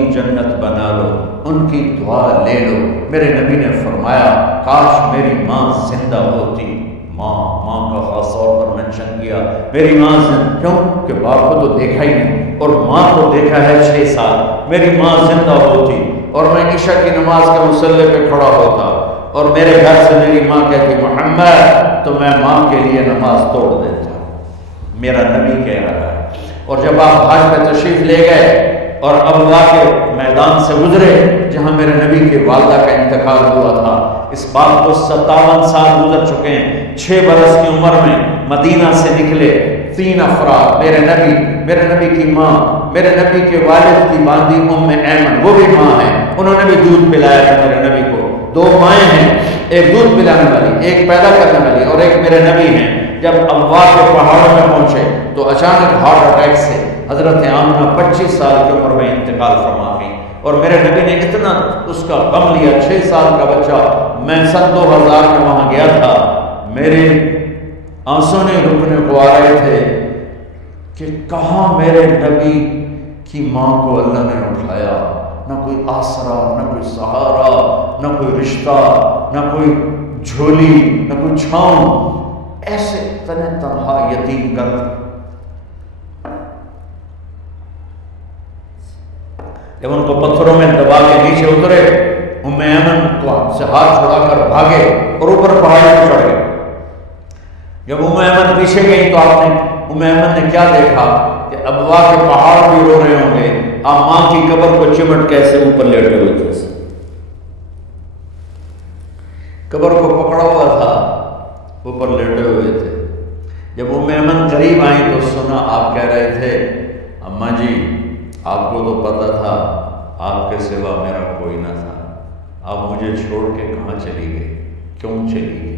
کی جنت بنا لو، ان کی دعا لے لو۔ میرے نبی نے فرمایا کاش میری ماں زندہ ہوتی۔ ماں کا خاص طور پر منشن کیا، میری ماں زندہ، کیوں کہ باپ کو تو دیکھا ہی نہیں اور ماں کو دیکھا ہے 6 سال۔ میری ماں زندہ ہوتی اور میں عشاء کی نماز کے مصلی پہ کھڑا ہوتا اور میرے گھر سے میری ماں کہتی محمد، تو میں ماں کے لیے نماز توڑ دیتا۔ میرا نبی کہہ رہا ہے۔ اور جب آپ حج میں تشریف لے گئے اور ابوا کے میدان سے گزرے جہاں میرے نبی کے والدہ کا انتقال ہوا تھا، اس بات کو 57 سال گزر چکے ہیں۔ 6 برس کی عمر میں مدینہ سے نکلے 3 افراد، میرے نبی کی ماں، میرے نبی کے والد کی باندھی ام ایمن، وہ بھی ماں ہیں، انہوں نے بھی دودھ پلایا تھا میرے نبی کو۔ 2 مائیں ہیں، ایک دودھ پلانے والی، ایک پیدا کرنے والی، اور ایک میرے نبی ہیں۔ جب ابوا کے پہاڑوں میں پہنچے تو اچانک ہارٹ اٹیک سے حضرت آمنہ 25 سال کی عمر میں انتقال فرما گئی، اور میرے نبی نے اتنا اس کا غم لیا۔ 6 سال کا بچہ، میں سن 2000 میں وہاں گیا تھا، میرے آنسوں نے رکنے کو آ رہے تھے کہ کہاں میرے نبی کی ماں کو اللہ نے اٹھایا، نہ کوئی آسرا، نہ کوئی سہارا، نہ کوئی رشتہ، نہ کوئی جھولی، نہ کوئی چھاؤں، ایسے تنہا یتیم گھر۔ جب ان کو پتھروں میں دبا کے نیچے اترے، ام ایمن کو سے ہاتھ چھڑا کر بھاگے اور اوپر پہاڑی پر چڑھ گئے۔ جب ام ایمن پیچھے گئی تو ام ایمن نے کیا دیکھا کہ ابوا کے پہاڑ بھی رو رہے ہوں گے، آپ ماں کی قبر کو چمٹ کیسے اوپر لیٹے ہوئے تھے، قبر کو پکڑا ہوا تھا، اوپر لیٹے ہوئے تھے۔ جب ام ایمن قریب آئیں تو سنا آپ کہہ رہے تھے اماں جی آپ کو تو پتہ تھا آپ کے سوا میرا کوئی نہ تھا، آپ مجھے چھوڑ کے کہاں چلی گئی، کیوں چلی گئی؟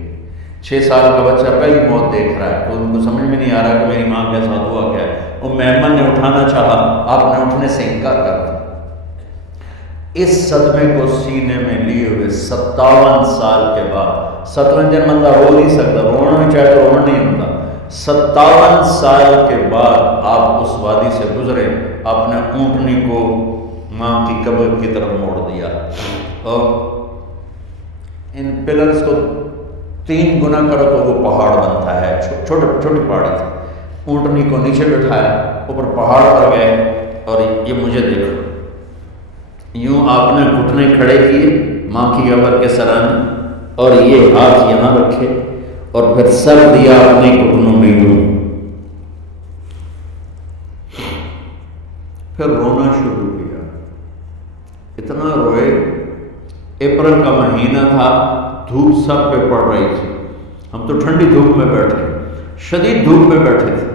6 سال کا بچہ پہلی موت دیکھ رہا ہے تو ان کو سمجھ میں نہیں آ رہا کہ میری ماں کے ساتھ ہوا کیا ہے۔ ام ایمن نے اٹھانا چاہا، آپ نے اٹھنے سے انکار کر دیا۔ اس صدمے کو سینے میں لیے ہوئے 57 سال کے بعد، 57 دن بندہ رو نہیں سکتا، رونا بھی چاہے تو رونا نہیں ہوتا، 57 سال کے بعد آپ اس وادی سے گزرے، آپ نے اونٹنی کو ماں کی قبر کی طرف موڑ دیا اور ان پلرز کو 3 گنا کرو تو وہ پہاڑ بنتا ہے، چھوٹی پہاڑی تھی۔ اونٹنی کو نیچے بٹھایا، اوپر پہاڑ پر گئے اور یہ مجھے دیکھو، یوں آپ نے گھٹنے کھڑے کیے ماں کی قبر کے سرانے اور یہ ہاتھ یہاں رکھے اور پھر سر دیا اپنے گھٹنوں میں یوں، پھر رونا شروع کیا۔ اتنا روئے، اپریل کا مہینہ تھا، دھوپ سب پہ پڑ رہی تھی، ہم تو ٹھنڈی دھوپ میں بیٹھے، شدید دھوپ میں بیٹھے تھے،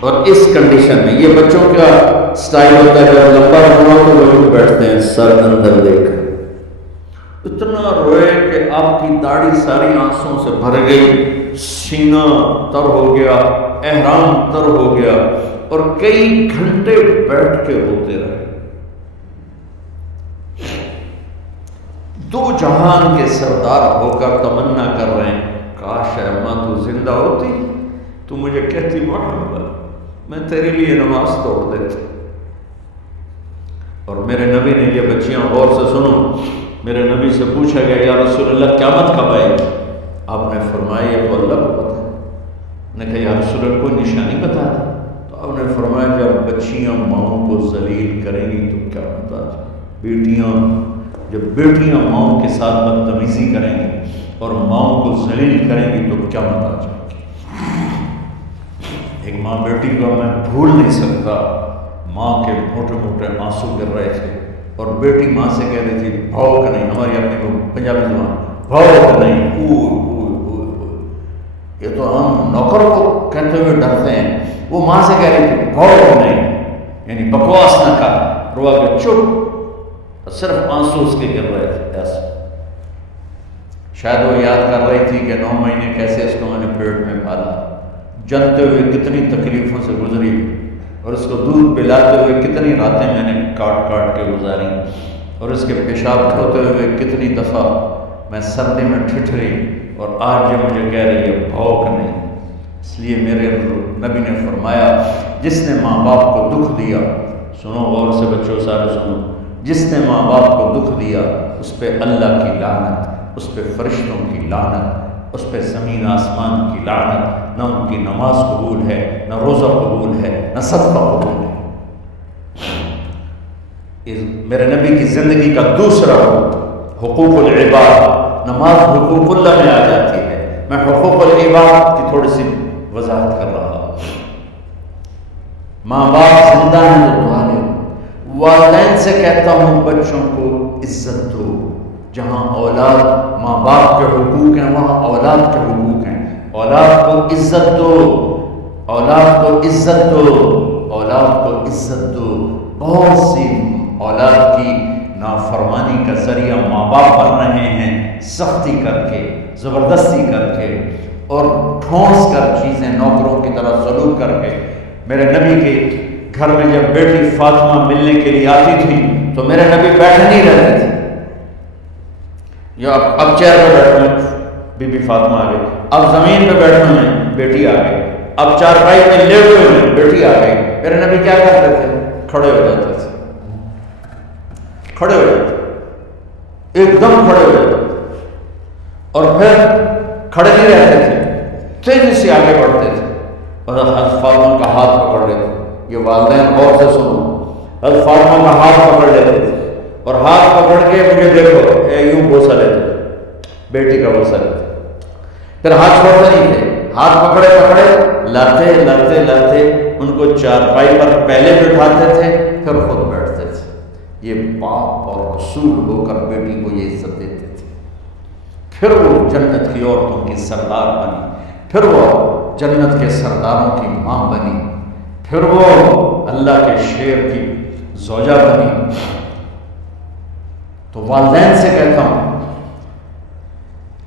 اور اس کنڈیشن میں یہ بچوں کا سٹائل ہوتا ہے جب لمبا رونا تو وہ لوگ بیٹھتے ہیں سر اندر لے کر۔ اتنا روئے کہ آپ کی داڑھی ساری آنسوں سے بھر گئی، سینہ تر ہو گیا، احرام تر ہو گیا، اور کئی گھنٹے بیٹھ کے روتے رہے۔ 2 جہان کے سردار ہو کر تمنا کر رہے ہیں کاش اے ماں تو زندہ ہوتی، تو مجھے کہتی محمد میں تیرے لیے نماز توڑ دیتا۔ اور میرے نبی نے یہ بچیاں غور سے سنو، میرے نبی سے پوچھا گیا یا رسول اللہ قیامت کب آئے گی؟ آپ نے فرمایا یہ تو اللہ کو پتہ ہے۔ نے کہا یا رسول اللہ کوئی نشانی بتا دیں؟ تو آپ نے فرمایا جب بچیاں ماؤں کو ذلیل کریں گی تو کیا بتا دیں؟ جب بیٹیاں ماؤں کے ساتھ بدتمیزی کریں گی اور ماؤں کو ذلیل کریں گی تو کیا بتا جائے گی؟ ایک ماں بیٹی کو میں بھول نہیں سکتا، ماں کے موٹے موٹے آنسو گر رہے تھے اور بیٹی ماں سے کہہ رہی تھی بھاؤ کہ نہیں، ہماری اپنی کو پنجابی زبان بھاؤ کہ نہیں، یہ تو ہم نوکر کو کہتے ہوئے ڈرتے ہیں، وہ ماں سے کہہ رہی تھی بھاؤ کہ نہیں، یعنی بکواس نہ کر، روا کے چپ، صرف آنسو اس کے گر رہے تھے ایسے۔ شاید وہ یاد کر رہی تھی کہ 9 مہینے کیسے اس کو میں نے پیٹ میں پالا، جنتے ہوئے کتنی تکلیفوں سے گزری، اور اس کو دودھ پلاتے ہوئے کتنی راتیں میں نے کاٹ کاٹ کے گزاری، اور اس کے پیشاب دھوتے ہوئے کتنی دفعہ میں سردی میں ٹھٹھری، اور آج یہ مجھے کہہ رہی ہے بھوک نہیں۔ اس لیے میرے نبی نے فرمایا جس نے ماں باپ کو دکھ دیا، سنو غور سے بچوں سارے سنو، جس نے ماں باپ کو دکھ دیا اس پہ اللہ کی لعنت، اس پہ فرشتوں کی لعنت، اس پہ زمین آسمان کی لعنت، نہ ان کی نماز قبول ہے، نہ روزہ قبول ہے، نہ صدقہ قبول ہے۔ میرے نبی کی زندگی کا دوسرا حقوق العباد، نماز حقوق اللہ میں آ جاتی ہے، میں حقوق العباد کی تھوڑی سی وضاحت کر رہا ہوں۔ ماں باپ زندہ ہیں تو دعا لے، والدین سے کہتا ہوں بچوں کو عزت دو، جہاں اولاد ماں باپ کے حقوق ہیں وہاں اولاد کے حقوق ہیں، اولاد کو عزت دو، اولاد کو عزت دو، اولاد کو عزت دو۔ بہت سی اولاد کی نافرمانی کا ذریعہ ماں باپ بن رہے ہیں، سختی کر کے، زبردستی کر کے اور ٹھونس کر چیزیں نوکروں کی طرح سلوک کر کے۔ میرے نبی کے گھر میں جب بیٹی فاطمہ ملنے کے لیے آتی تھی تو میرے نبی بیٹھے نہیں رہتے تھے، یا اب چیئر پہ بیٹھے ہیں بی بی فاطمہ آ گئی، اب زمین پہ بیٹھے ہیں بیٹی آ گئی، اب چارپائی میں لیٹے ہوئے ہیں بیٹی آ گئی۔ میرے نبی کیا کرتے تھے؟ کھڑے ہو جاتے تھے، کھڑے ہو جاتے، ایک دم کھڑے ہو جاتے، اور پھر کھڑے نہیں رہتے تھے، تیزی سے آگے بڑھتے تھے اور حضرت فاطمہ کا ہاتھ پکڑ لیتے۔ یہ والدین غور سے سنو، حضرت فاطمہ کا ہاتھ پکڑ لیتے تھے اور ہاتھ پکڑ کے مجھے دیکھو یوں بوسہ لیتے تھے، بیٹی کا بوسہ لیتے، پھر ہاتھ چھوڑتے نہیں تھے، ہاتھ پکڑے پکڑے لاتے لاتے لاتے ان کو چارپائی پر پہلے بٹھاتے تھے پھر خود بیٹھتے تھے۔ یہ باپ اور رسول ہو کر بیٹی کو یہ عزت دیتے تھے۔ پھر وہ جنت کی عورتوں کی سردار بنی، پھر وہ جنت کے سرداروں کی ماں بنی، پھر وہ اللہ کے شیر کی زوجہ بنی۔ تو والدین سے کہتا ہوں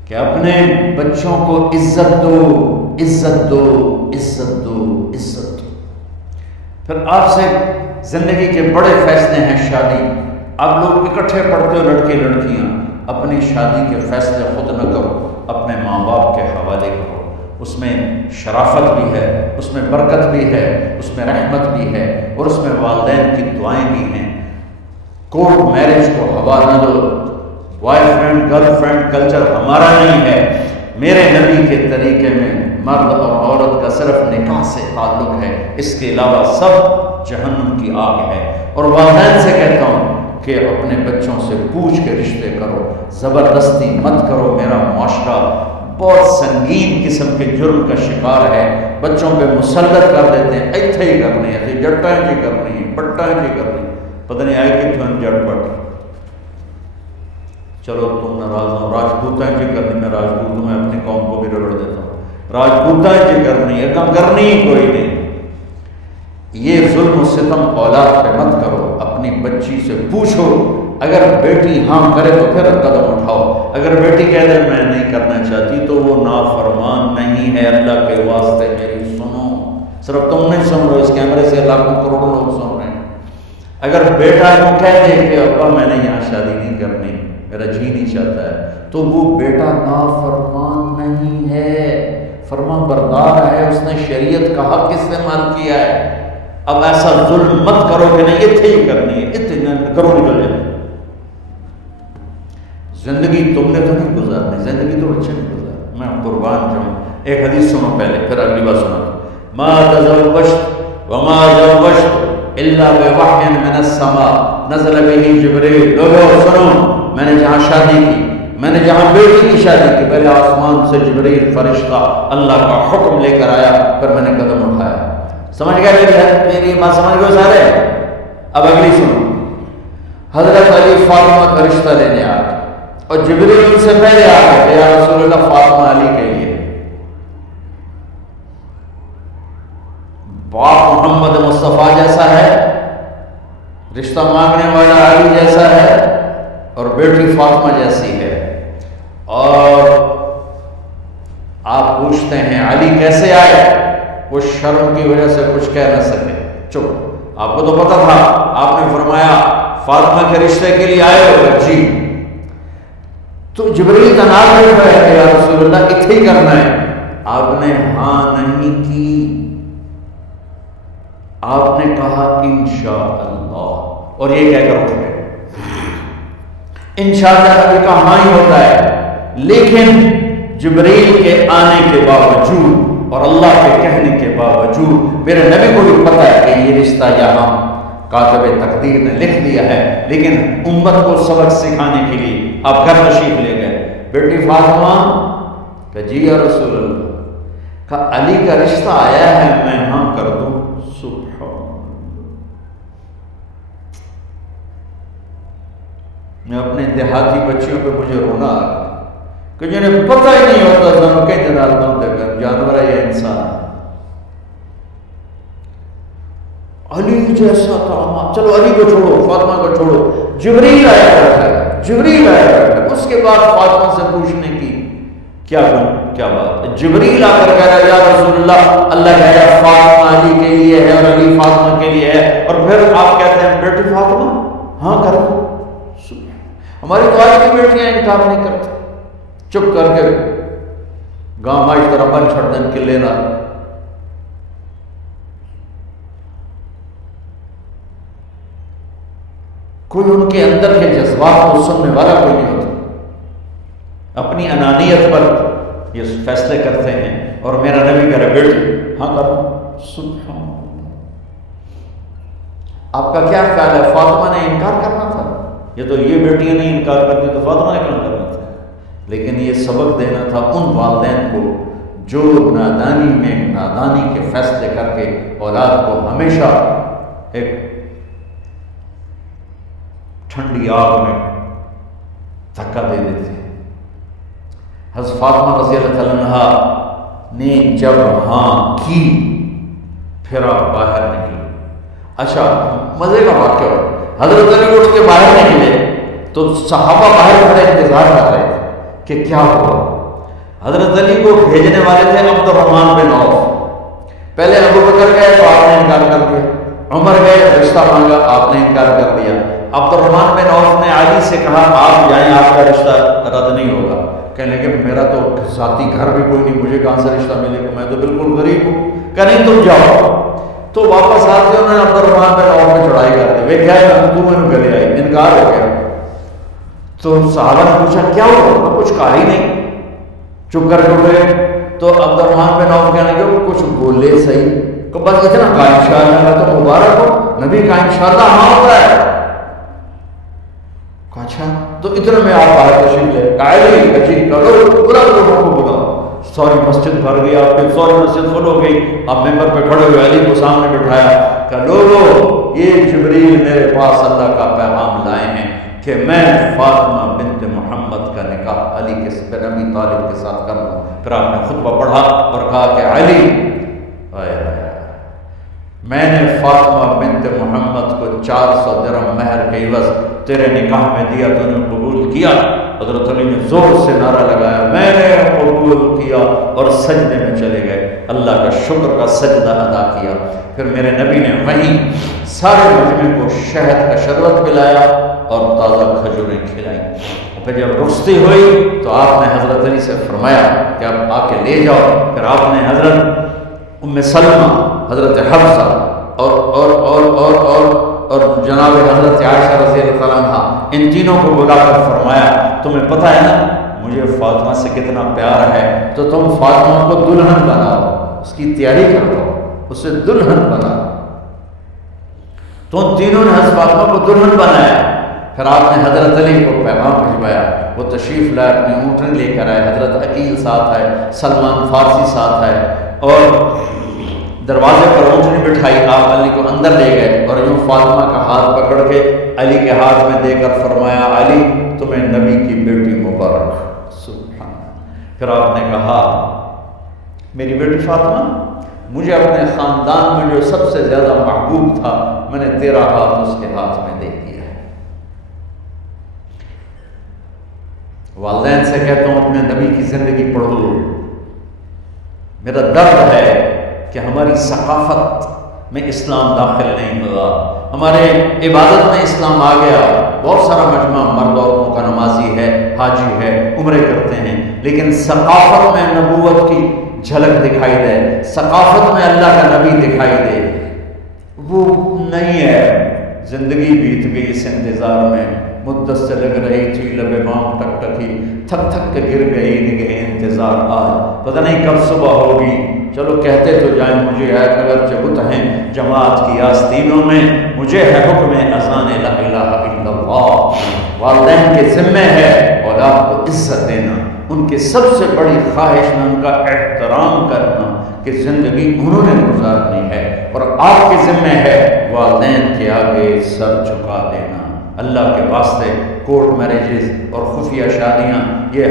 کہ اپنے بچوں کو عزت دو، عزت دو، عزت دو، عزت دو۔ پھر آپ سے زندگی کے بڑے فیصلے ہیں، شادی۔ آپ لوگ اکٹھے پڑھتے ہو لڑکے لڑکیاں، اپنی شادی کے فیصلے خود نہ کرو، اپنے ماں باپ کے حوالے کرو۔ اس میں شرافت بھی ہے، اس میں برکت بھی ہے، اس میں رحمت بھی ہے، اور اس میں والدین کی دعائیں بھی ہیں۔ کورٹ میرج کو ہوا نہ دو، boyfriend girlfriend culture ہمارا نہیں ہے۔ میرے نبی کے طریقے میں مرد اور عورت کا صرف نکاح سے تعلق ہے، اس کے علاوہ سب جہنم کی آگ ہے۔ اور والدین سے کہتا ہوں کہ اپنے بچوں سے پوچھ کے رشتے کرو، زبردستی مت کرو۔ میرا معاشرہ بہت سنگین قسم کے جرم کا شکار ہے، بچوں پہ مسلط کر دیتے ہیں، ایتھے ہی کرنی ہے، جٹائیں جی کرنی ہے، پٹائیں جی کرنی ہے، پتہ نہیں آئے کہ تھن جٹ پٹ، چلو تم ناراض ہو، راجپوتائیں جی کرنی، میں راجپوت ہوں، میں اپنی قوم کو بھی رگڑ دیتا ہوں، راجپوتائیں جی کرنی ہے، کم کرنی ہی کوئی نہیں۔ یہ ظلم و ستم اولاد پہ مت کرو، اپنی بچی سے پوچھو، اگر بیٹی ہاں کرے تو پھر قدم اٹھاؤ، اگر بیٹی کہہ دے میں نہیں کرنا چاہتی تو وہ نافرمان نہیں ہے۔ اللہ کے واسطے میری سنو، صرف تم نہیں سن رہے، اس کیمرے سے لاکھوں کروڑوں لوگ سن رہے ہیں۔ اگر بیٹا یوں کہہ دے کہ ابا میں نے یہاں شادی نہیں کرنی، میرا جی نہیں چاہتا ہے، تو وہ بیٹا نافرمان نہیں ہے، فرما بردار ہے، اس نے شریعت کا حق استعمال کیا ہے۔ اب ایسا ظلم مت کرو کہ نہیں اتنے ہی کرنی ہے، اتنے کرو نکل جائے۔ زندگی تم نے تو نہیں گزارنی، زندگی تو اچھے نہیں گزارنی، میں قربان جاؤں۔ ایک حدیث سنو پہلے، پھر اگلی بات سنا۔ ما تزوجت وما زوجت الا بوحی من السماء نزل به جبریل۔ لوگوں سنو، میں نے جہاں شادی کی، میں نے جہاں بیٹی کی شادی کی، پہلے آسمان سے جبریل فرشتہ اللہ کا حکم لے کر آیا، پھر میں نے قدم اٹھایا۔ سمجھ گیا میری بات؟ سمجھ گئے سارے؟ اب اگلی سنو۔ حضرت علی فاطمہ کا رشتہ لینے آ گئے اور جبریل ان سے پہلے آ گئے کہ یا رسول اللہ فاطمہ علی کے لیے، باپ محمد مصطفیٰ جیسا ہے، رشتہ مانگنے والا علی جیسا ہے، اور بیٹی فاطمہ جیسی ہے۔ اور آپ پوچھتے ہیں علی کیسے آئے؟ وہ شرم کی وجہ سے کچھ کہہ نہ سکے، چپ۔ آپ کو تو پتا تھا، آپ نے فرمایا فاطمہ کے رشتے کے لیے آئے ہو؟ جی۔ تو جبریل کا نام لے رہا ہے کہ یا رسول اللہ اتنے ہی کرنا ہے۔ آپ نے ہاں نہیں کی، آپ نے کہا انشاءاللہ، اور یہ کہہ کر اٹھ گئے۔ انشاءاللہ نبی کا ہاں ہی ہوتا ہے، لیکن جبریل کے آنے کے باوجود اور اللہ کے کہنے کے باوجود میرے نبی کو بھی پتہ ہے کہ یہ رشتہ یہاں کاتب تقدیر نے لکھ دیا ہے، لیکن امت کو سبق سکھانے کے لیے آپ گھر تشریف لے گئے۔ بیٹی فاطمہ کہ جی یا رسول اللہ، کہ علی کا رشتہ آیا ہے، میں ہاں کر دوں؟ میں اپنے دیہاتی بچیوں پہ مجھے رونا آ گیا کہ جنہیں پتہ ہی نہیں ہوتا سانو کہ جانور ہے یا انسان۔ علی جیسا تھا، چلو علی کو چھوڑو، فاطمہ کو چھوڑو، جبریل آیا کرتا ہے، جبریل آیا کرتا ہے۔ اس کے بعد فاطمہ سے پوچھنے کی کیا بات ہے؟ جبریل آ کر کہہ رہا ہے یا رسول اللہ، اللہ کہہ رہا ہے فاطمہ علی کے لیے ہے اور علی فاطمہ کے لیے ہے، اور پھر آپ کہتے ہیں بیٹی فاطمہ ہاں کرو۔ ہماری تو آج کی بیٹیاں انکار نہیں کرتی، چپ کر کے گاؤں مائی طرح بن چھڑ دن کے لینا۔ کوئی ان کے اندر کے جذبات کو سننے والا کوئی نہیں ہوتا، اپنی انانیت پر یہ فیصلے کرتے ہیں، اور میرا نبی کہہ رہا بیٹی ہاں کرو۔ سبحان اللہ، آپ کا کیا خیال ہے فاطمہ نے انکار کرنا تھا؟ یہ تو یہ بیٹیاں نہیں انکار کرتی تو فاطمہ نے کیوں کرنا تھا؟ لیکن یہ سبق دینا تھا ان والدین کو جو نادانی میں نادانی کے فیصلے کر کے اولاد کو ہمیشہ ایک ٹھنڈی آگ میں دھکا دے دیتے ہیں۔ حضرت فاطمہ رضی اللہ عنہا نے جب ہاں کی پھر آپ باہر نکلے۔ اچھا مزے کا واقعہ ہو، حضرت علی اٹھ کے باہر نکلے تو صحابہ باہر کھڑے انتظار کر رہے تھے کہ کیا ہوا۔ حضرت علی کو بھیجنے والے تھے عبد الرحمن بن عوف، پہلے ابو بکر گئے تو آپ نے انکار کر دیا، عمر گئے رشتہ مانگا، آپ نے انکار کر دیا، عبد الرحمن بن عوف نے علی سے کہا آپ جائیں، آپ کا رشتہ رد نہیں ہوگا۔ کہنے لگے میرا تو ذاتی گھر بھی کوئی نہیں، مجھے کہاں سے رشتہ ملے گا، میں تو بالکل غریب ہوں۔ کہ نہیں تم جاؤ۔ تو واپس آتے انہوں نے عبد الرحمن بن عوف پہ چڑھائی کر دی، وہ کیا ہے تو میں گلے آئی، انکار ہو گیا۔ تو صحابہ نے پوچھا کیا ہوا؟ کچھ کہا ہی نہیں، چپ کر کے گئے۔ تو عبد الرحمن بن عوف کہنے لگے کچھ بولے صحیح، کہ بس اتنا کہا انشاءاللہ تو مبارک ہو، نبی کا انشاءاللہ ہاں ہوتا ہے۔ اچھا تو اتنے میں آپ باہر تشریف لے قائل اچھی کرو، بلا لوگوں کو بلاؤ۔ سوری مسجد بھر گئی، آپ کے سوری مسجد فل ہو گئی، آپ ممبر پہ کھڑے ہوئے علی کو سامنے بٹھایا کہ لوگو یہ جبریل میرے پاس اللہ کا پیغام لائے ہیں کہ میں فاطمہ بنت محمد کا نکاح علی کے بن ابی طالب کے ساتھ کر لوں۔ پھر آپ نے خطبہ پڑھا اور کہا کہ علی میں نے فاطمہ بنت محمد کو 400 درہم مہر کے عوض تیرے نکاح میں دیا، تو نے قبول کیا۔ حضرت علی نے زور سے نعرہ لگایا میں نے قبول کیا، اور سجدے میں چلے گئے، اللہ کا شکر کا سجدہ ادا کیا۔ پھر میرے نبی نے وہیں سارے مجمع کو شہد کا شربت پلایا اور تازہ کھجوریں کھلائیں۔ پھر جب رخصتی ہوئی تو آپ نے حضرت علی سے فرمایا کہ اب آ کے لے جاؤ۔ پھر آپ نے حضرت ام سلمہ، حضرت حفصہ اور جناب حضرت عائشہ رضی اللہ عنہ ان تینوں کو بلا کر فرمایا تمہیں پتہ ہے نا مجھے فاطمہ سے کتنا پیار ہے، تو تم فاطمہ کو دلہن بناؤ، اس کی تیاری کرو، اسے دلہن بناؤ۔ تو تینوں نے حضرت فاطمہ کو دلہن بنایا۔ پھر آپ نے حضرت علی کو پیغام بھجوایا، وہ تشریف لائے، اپنی اونٹنی لے کر آئے، حضرت عقیل ساتھ ہے، سلمان فارسی ساتھ ہے، اور دروازے پر اونٹنی بٹھائی، آپ علی کو اندر لے گئے اور یوں فاطمہ کا ہاتھ پکڑ کے علی کے ہاتھ میں دے کر فرمایا علی تمہیں نبی کی بیٹی مبارک۔ سبحان۔ پھر آپ نے کہا میری بیٹی فاطمہ مجھے اپنے خاندان میں جو سب سے زیادہ محبوب تھا میں نے تیرا ہاتھ اس کے ہاتھ میں دے دیا ہے۔ والدین سے کہتا ہوں اپنے نبی کی زندگی پڑھو۔ میرا درد ہے کہ ہماری ثقافت میں اسلام داخل نہیں ہوا، ہمارے عبادت میں اسلام آ گیا، بہت سارا مجمع مرد عورتوں کا نمازی ہے، حاجی ہے، عمرے کرتے ہیں، لیکن ثقافت میں نبوت کی جھلک دکھائی دے، ثقافت میں اللہ کا نبی دکھائی دے، وہ نہیں ہے۔ زندگی بیت گئی اس انتظار میں، مدت سے لگ رہی تھی لب بام ٹکٹکی، تھک تھک کے گر گئی نگہ انتظار آج، پتہ نہیں کب صبح ہوگی۔ چلو کہتے تو جائیں مجھے ہے اگرچہ بت ہیں جماعت کی آستینوں میں، مجھے ہے حکم اذان لا الہ الا اللہ۔ والدین کے ذمہ ہے اولاد کو عزت دینا، ان کی سب سے بڑی خواہش میں ان کا احترام کرنا کہ زندگی انہوں نے گزارنی ہے، اور آپ کے ذمہ ہے والدین کے آگے سر جھکا دینا۔ اللہ کے واسطے کورٹ میرجز اور خفیہ شادیاں یہ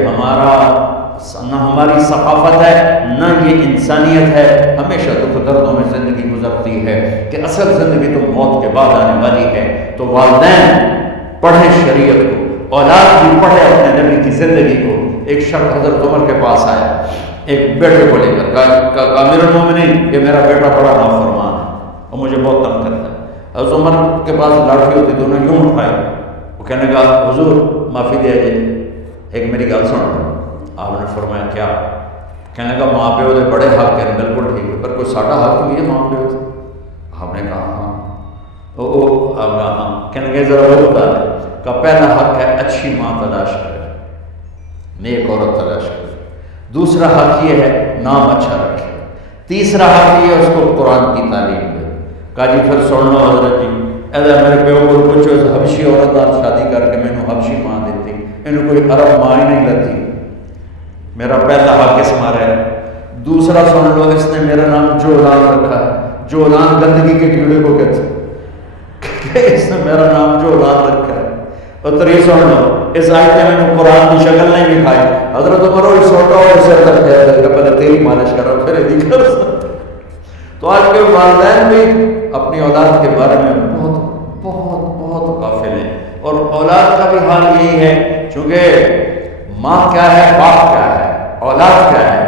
نہ ہماری ثقافت ہے نہ یہ انسانیت ہے۔ ہمیشہ دکھ دردوں میں زندگی گزرتی ہے کہ اصل زندگی تو موت کے بعد آنے والی ہے۔ تو والدین پڑھیں شریعت کو، اولاد بھی پڑھے اپنے نبی کی زندگی کو۔ ایک شخص حضرت عمر کے پاس آیا ایک بیٹے کو لے کر، کہا امیر المومنین یہ میرا بیٹا بڑا نافرمان ہے اور مجھے بہت تنگ کرتا ہے۔ حضرت عمر کے پاس لاٹھی ہوتی، دونوں یوں اٹھائے، وہ کہنے لگا حضور معافی دے جائے، ایک میری گل سن۔ آپ نے فرمایا کیا؟ کہنے لگا ماں پیو دے بڑے حق ہیں، بالکل ٹھیک ہے، پر کوئی ساڈا حق بھی ہے ماں پیو سے؟ آپ نے کہا ہاں۔ آپ نے ہاں۔ کہنے لگے ذرا وہ بتا دیں۔ کہ پہلا حق ہے اچھی ماں تلاش کرے، نیک عورت تلاش کرے۔ دوسرا حق یہ ہے نام اچھا رکھے۔ تیسرا حق یہ ہے اس کو قرآن کی تعلیم دے۔ کہا جی پھر سن لو حضرت جی، ایسا میرے پیو کو پوچھو اس حبشی عورت نال شادی کر کے مینوں حبشی ماں دیتی، انہوں کوئی عرب ماں ہی نہیں لگتی۔ میرا پہلا حق اس مارے ہے۔ دوسرا سن لو، اس نے میرا نام جولان رکھا ہے۔ جولان گندگی کے کیڑے کو کہتے ہیں، اس نے میرا نام جولان رکھا ہے۔ اور تری سن لو، اس آیت نے میں قرآن کی شکل نہیں دکھائی۔ حضرت عمر وہ چھوٹا اور اسے تک کہتے ہیں پہلے تیری مالش کرو پھر یہ کر۔ تو آج کے والدین بھی اپنی اولاد کے بارے میں بہت بہت بہت غافل ہیں، اور اولاد کا بھی حال یہی ہے، چونکہ ماں کیا ہے، باپ کیا ہے، اولاد کیا ہے۔